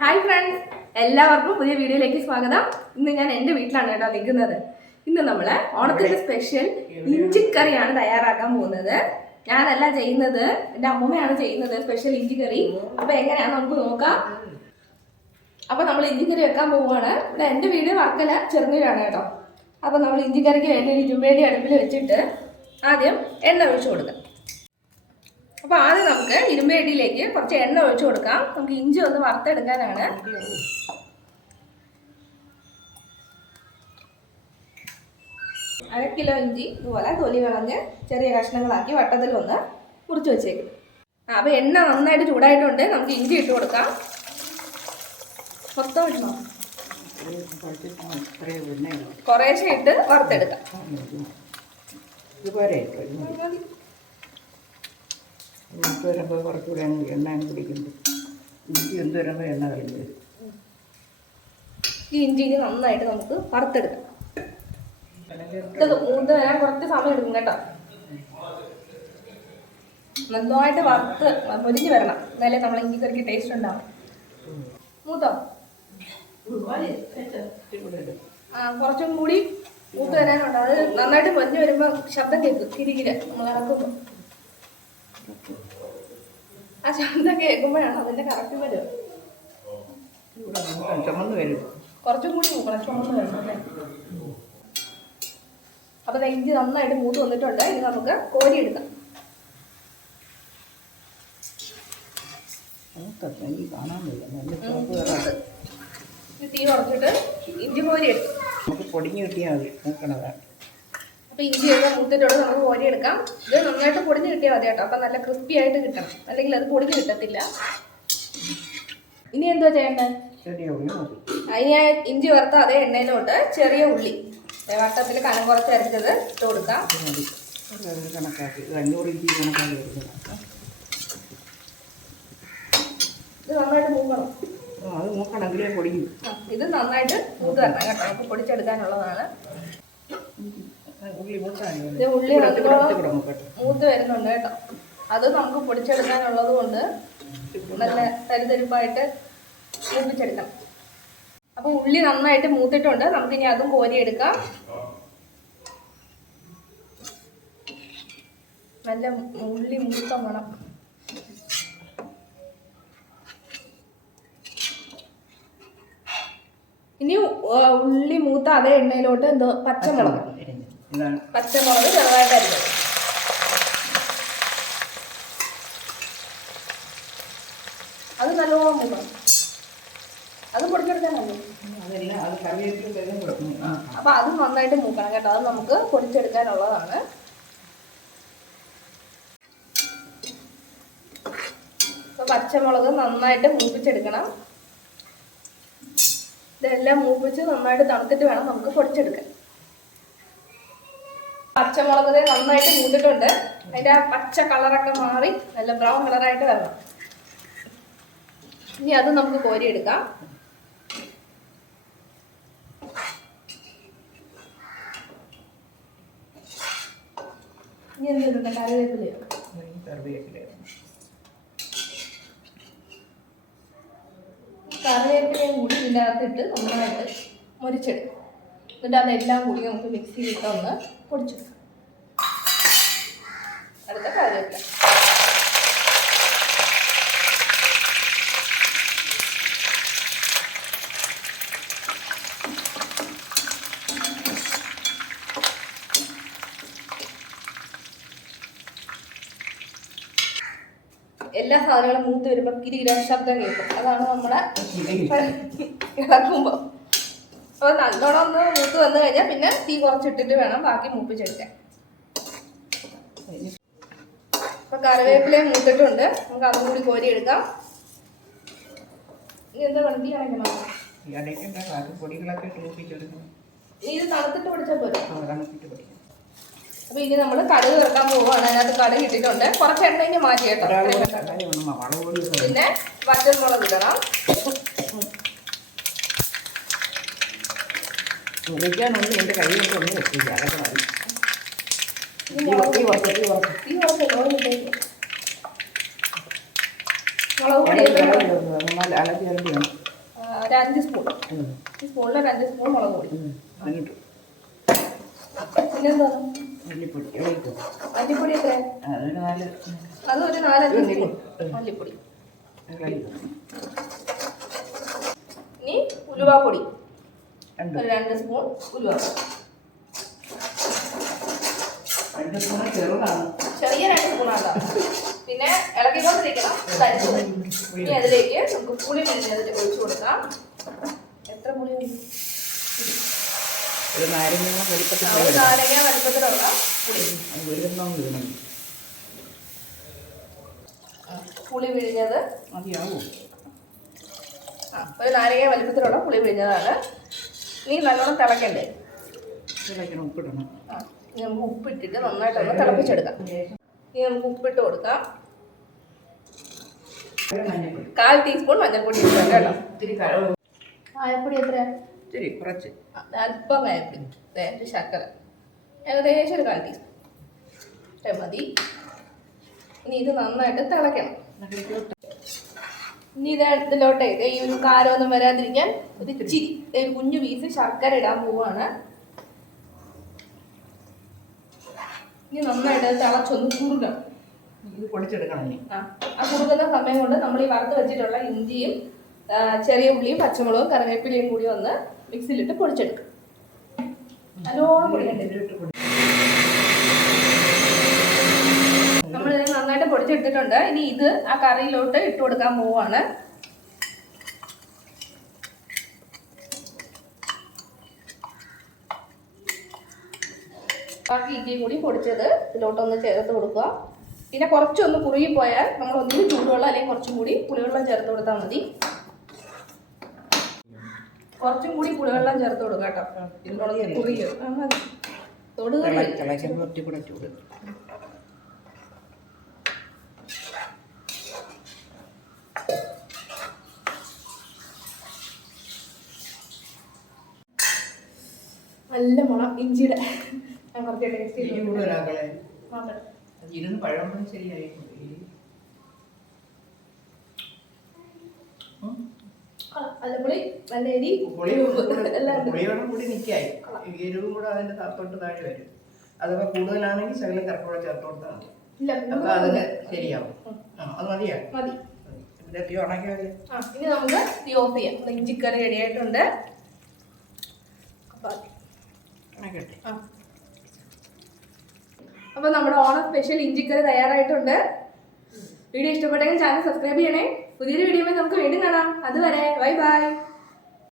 Hi friends, എല്ലാവർക്കും പുതിയ വീഡിയോയിലേക്ക് സ്വാഗതം. ഇന്ന് ഞാൻ എൻ്റെ വീട്ടിലാണ് കേട്ടോ നിൽക്കുന്നത്. ഇന്ന് നമ്മൾ ഓണത്തിൻ്റെ സ്പെഷ്യൽ ഇഞ്ചിക്കറിയാണ് തയ്യാറാക്കാൻ പോകുന്നത്. ഞാനല്ല ചെയ്യുന്നത്, എൻ്റെ അമ്മമ്മയാണ് ചെയ്യുന്നത് സ്പെഷ്യൽ ഇഞ്ചിക്കറി. അപ്പോൾ എങ്ങനെയാണെന്ന് നമുക്ക് നോക്കാം. അപ്പോൾ നമ്മൾ ഇഞ്ചിക്കറി വെക്കാൻ പോവുകയാണ്. ഇവിടെ എൻ്റെ വീട് വർക്കല ചെറുങ്ങൂരാണ് കേട്ടോ. അപ്പോൾ നമ്മൾ ഇഞ്ചിക്കറിക്ക് വേണ്ടി ഇരുമ്പേടി അടുപ്പിൽ വെച്ചിട്ട് ആദ്യം എണ്ണ ഒഴിച്ചു കൊടുക്കാം. അപ്പോൾ ആദ്യം നമുക്ക് ഇരുമ്പേടിയിലേക്ക് കുറച്ച് എണ്ണ ഒഴിച്ചു കൊടുക്കാം. നമുക്ക് ഇഞ്ചി ഒന്ന് വറുത്തെടുക്കാനാണ്. അരക്കിലോ ഇഞ്ചി ഇതുപോലെ തൊലി കളഞ്ഞ് ചെറിയ കഷ്ണങ്ങളാക്കി വട്ടത്തിൽ ഒന്ന് മുറിച്ച് വെച്ചേക്കും. അപ്പോൾ എണ്ണ നന്നായിട്ട് ചൂടായിട്ടുണ്ട്. നമുക്ക് ഇഞ്ചി ഇട്ട് കൊടുക്കാം. മൊത്തം ഇടണം, കുറേശ്ശെ ഇട്ട് വറുത്തെടുക്കാം. വരുമ്പോൾ കുറച്ചുകൂടെ എണ്ണ പിടിക്കുന്നുണ്ട്. ഇഞ്ചി എന്ത് വരുമ്പോൾ എണ്ണ കളഞ്ഞു. ഈ ഇഞ്ചിന് നന്നായിട്ട് നമുക്ക് വറുത്തെടുക്കാം. ഇത് മൂത്ത് വരാൻ കുറച്ച് സമയം എടുക്കും കേട്ടോ. നന്നായിട്ട് വറുത്ത് പൊരിഞ്ഞ് വരണം, എന്നാലേ നമ്മൾ ഇഞ്ചിക്കറിക്ക് ടേസ്റ്റ് ഉണ്ടാവും. മൂത്തോ? കുറച്ചും കൂടി മൂത്ത് വരാനുണ്ട്. അത് നന്നായിട്ട് പൊരിഞ്ഞ് വരുമ്പോൾ ശബ്ദം കേൾക്കും, കിരികിര നമ്മൾ ഇറക്കുമ്പോൾ. ആ ശബ്ദം കേൾക്കുമ്പോഴാണ് അതിന്റെ കറക്റ്റ് വരും. കുറച്ചും കൂടി മൂക്കണം, ചുമന്ന് വരണം അല്ലേ. അപ്പൊ ഇഞ്ചി നന്നായിട്ട് മൂത്ത് വന്നിട്ടുണ്ട്. ഇനി നമുക്ക് കോരി എടുക്കാം. തീ കുറച്ചിട്ട് ഇഞ്ചി കോരി എടുക്കും. നമുക്ക് പൊടിഞ്ഞ് കിട്ടിയാൽ മതി, മൂക്കണതാണ്. അപ്പോൾ ഇഞ്ചിയൊക്കെ മൂത്തിട്ടോട് നമുക്ക് കോരിയെടുക്കാം. ഇത് നന്നായിട്ട് പൊടിഞ്ഞ് കിട്ടിയാൽ മതി കേട്ടോ. അപ്പം നല്ല ക്രിസ്പി ആയിട്ട് കിട്ടണം, അല്ലെങ്കിൽ അത് പൊടിഞ്ഞ് കിട്ടത്തില്ല. ഇനി എന്തോ ചെയ്യേണ്ടത്? അതിന് ഇഞ്ചി വറുത്ത അതേ എണ്ണയിലോട്ട് ചെറിയ ഉള്ളി വട്ടത്തിൽ കനം കുറച്ച് അരച്ചത് ഇട്ട് കൊടുക്കാം. ഇത് നന്നായിട്ട് മൂക്കണം. ഇത് നന്നായിട്ട് മൂത്ത് വരണം കേട്ടോ. നമുക്ക് പൊടിച്ചെടുക്കാനുള്ളതാണ്. ഉള്ളി മൂത്ത് വരുന്നുണ്ട് കേട്ടോ. അത് നമുക്ക് പൊടിച്ചെടുക്കാനുള്ളത് കൊണ്ട് നല്ല തരിതരിപ്പായിട്ട് മൂപ്പിച്ചെടുക്കണം. അപ്പോൾ ഉള്ളി നന്നായിട്ട് മൂത്തിട്ടുണ്ട്. നമുക്കിനി അതും കോരിയെടുക്കാം. നല്ല ഉള്ളി മൂത്ത മണം. ഇനി ഉള്ളി മൂത്ത അതേ എണ്ണയിലോട്ട് എന്തോ പച്ചമുളക് ചെറുതായിട്ട് അരിഞ്ഞത്. അത് നല്ലോണം മൂക്കണം. അത് പൊടിച്ചെടുക്കാനല്ലേ. അപ്പൊ അത് നന്നായിട്ട് മൂക്കണം കേട്ടോ. അത് നമുക്ക് പൊടിച്ചെടുക്കാനുള്ളതാണ്. അപ്പൊ പച്ചമുളക് നന്നായിട്ട് മൂപ്പിച്ചെടുക്കണം. ഇതെല്ലാം മൂപ്പിച്ച് നന്നായിട്ട് തണുത്തിട്ട് വേണം നമുക്ക് പൊടിച്ചെടുക്കാൻ. പച്ചമുളക് നന്നായിട്ട് മൂത്തിട്ടുണ്ട്. അതിൻ്റെ ആ പച്ച കളറൊക്കെ മാറി നല്ല ബ്രൗൺ കളറായിട്ട് വരണം. ഇനി അത് നമുക്ക് കോരിയെടുക്കാം. ഇനി എന്തുണ്ട്? കറിവേപ്പിലയും കൂടി ഇതിൻ്റെ അകത്തിട്ട് നന്നായിട്ട് മുരിച്ചെടുക്കും. എന്നിട്ട് അതെല്ലാം കൂടി നമുക്ക് മിക്സിയിലിട്ട് ഒന്ന് പൊടിച്ചെടുക്കാം. അടുത്ത കറിവേപ്പില. എല്ലാ സാധനങ്ങളും മൂത്ത് വരുമ്പോൾ കിരികിര ശബ്ദം കേൾക്കും. അതാണ് നമ്മളെ ഇളക്കുമ്പോൾ. അപ്പോൾ നല്ലോണം ഒന്ന് മൂത്ത് വന്നു കഴിഞ്ഞാൽ പിന്നെ തീ കുറച്ചിട്ടിട്ട് വേണം ബാക്കി മൂപ്പിച്ചെടുക്കാൻ. അപ്പോൾ കറിവേപ്പിലയും മൂത്തിട്ടുണ്ട്. നമുക്ക് അതും കൂടി കോരിയെടുക്കാം. ഇനി എന്താ വണ്ടി കാണിക്കണം? ഇത് തണുത്തിട്ട് പൊടിച്ചാൽ പോരും. അപ്പൊ ഇനി നമ്മൾ കടുക് ചേർക്കാൻ പോവുകയാണ്. അതിനകത്ത് കടുക് ഇട്ടിട്ടുണ്ട്. കുറച്ച് എണ്ണയ്ക്ക് മാറ്റി കേട്ടോ. പിന്നെ വറ്റൽമുളക് ഇടണം. എന്റെ കൈ കൊണ്ടൊന്നും വെച്ചില്ല. അതൊക്കെ മതി. മുളക് പൊടി അലക്കി ഒരു 5 സ്പൂൺ. ഈ സ്പൂണിൽ ഒരു 5 സ്പൂൺ മുളക് പൊടി. എന്നിട്ട് പിന്നെന്താ മല്ലിപ്പൊടി മല്ലിപ്പൊടി എത്ര? അതൊരു 4 സ്പൂൺ മല്ലിപ്പൊടി. ഇനി ഉലുവാപ്പൊടി ഒരു 2 സ്പൂൺ ഉലുവാപ്പൊടി. ചെറിയ 2 സ്പൂണാണ്. പിന്നെ ഇളക്കിക്കൊണ്ടിരിക്കണം. ഇനി അതിലേക്ക് നമുക്ക് പുളി പിഴിഞ്ഞത് ഒഴിച്ചു കൊടുക്കാം. എത്ര പുളി? നാരങ്ങ വലുപ്പത്തിലുള്ള പുളി പിഴിഞ്ഞത് മതിയാവോ? ഒരു നാരങ്ങ വലുപ്പത്തിലുള്ള പുളി പിഴിഞ്ഞതാണ്. ഇനി നല്ലോണം തിളക്കണ്ടേ? ഉപ്പിടണം. ഇനി നമുക്ക് ഉപ്പിട്ടിട്ട് നന്നായിട്ടൊന്ന് തിളപ്പിച്ചെടുക്കാം. ഇനി നമുക്ക് ഉപ്പിട്ട് കൊടുക്കാം. 1/4 ടീസ്പൂൺ മഞ്ഞൾപ്പൊടി ഇട്ടുണ്ട് കേട്ടോ. കായപ്പൊടി എത്ര? കുറച്ച് അല്പം കായപ്പൊടി. ശർക്കര ഏകദേശം ഒരു 1/4 ടീസ്പൂൺ മതി. ഇനി ഇത് നന്നായിട്ട് തിളക്കണം. ഇനി ഇതിലോട്ടേ ഈ ഒരു കാരമൊന്നും വരാതിരിക്കാൻ ഒരു ഇച്ചിരി ഒരു കുഞ്ഞു പീസ് ശർക്കര ഇടാൻ പോവാണ്. ഇനി നന്നായിട്ട് തിളച്ചൊന്ന് കുറുകണം. ഇത് പൊടിച്ചെടുക്കണം. ആ കുറുകുന്ന സമയം കൊണ്ട് നമ്മൾ ഈ വറുത്ത് വെച്ചിട്ടുള്ള ഇഞ്ചിയും ചെറിയ ഉള്ളിയും പച്ചമുളകും കറിവേപ്പിലയും കൂടി ഒന്ന് മിക്സിയിലിട്ട് പൊടിച്ചെടുക്കും. നല്ലോണം പൊടിക്കണ്ടേ? നമ്മൾ നന്നായിട്ട് പൊടിച്ചെടുത്തിട്ടുണ്ട്. ഇനി ഇത് ആ കറിയിലോട്ട് ഇട്ട് കൊടുക്കാൻ പോവാണ്. ബാക്കി ഇഞ്ചിയും കൂടി പൊടിച്ചത് ഇതിലോട്ടൊന്ന് ചേർത്ത് കൊടുക്കുക. പിന്നെ കുറച്ചൊന്ന് കുറുകിപ്പോയാൽ നമ്മൾ ഒന്നുകൂടി ചൂടുവെള്ളം അല്ലെങ്കിൽ കുറച്ചും കൂടി പുളിവെള്ളം ചേർത്ത് കൊടുത്താൽ മതി. കുറച്ചും കൂടി പുളിവെള്ളം ചേർത്ത് കൊടുക്കാം കേട്ടോ. കുറിയോ നല്ല മണം ഇഞ്ചിയുടെ. ഞാൻ കുറച്ച് ടേസ്റ്റ് ശരിയായി. അല്ലപ്പൊളി നല്ല എരി പുളിയോടും കൂടി നിൽക്കായി. എരിവും കൂടെ അതിന്റെ തൊട്ട് താഴെ വരും. അഥവാ കൂടുതലാണെങ്കിൽ ശകലം കർപ്പൂരം ചേർത്ത് കൊടുത്താൽ മതി. അപ്പൊ അതിന് ശരിയാവും. അത് മതിയാ? മതി. തീ ഉണക്കി മതി. ഇനി നമുക്ക് തീ ഓഫ് ചെയ്യാം. ഇഞ്ചിക്കറി റെഡി ആയിട്ടുണ്ട്. അപ്പൊ നമ്മുടെ ഓണം സ്പെഷ്യൽ ഇഞ്ചിക്കറി തയ്യാറായിട്ടുണ്ട്. വീഡിയോ ഇഷ്ടപ്പെട്ടെങ്കിൽ ചാനൽ സബ്സ്ക്രൈബ് ചെയ്യണേ. പുതിയൊരു വീഡിയോ നമുക്ക് വീണ്ടും കാണാം. അതുവരെ ബൈ ബൈ.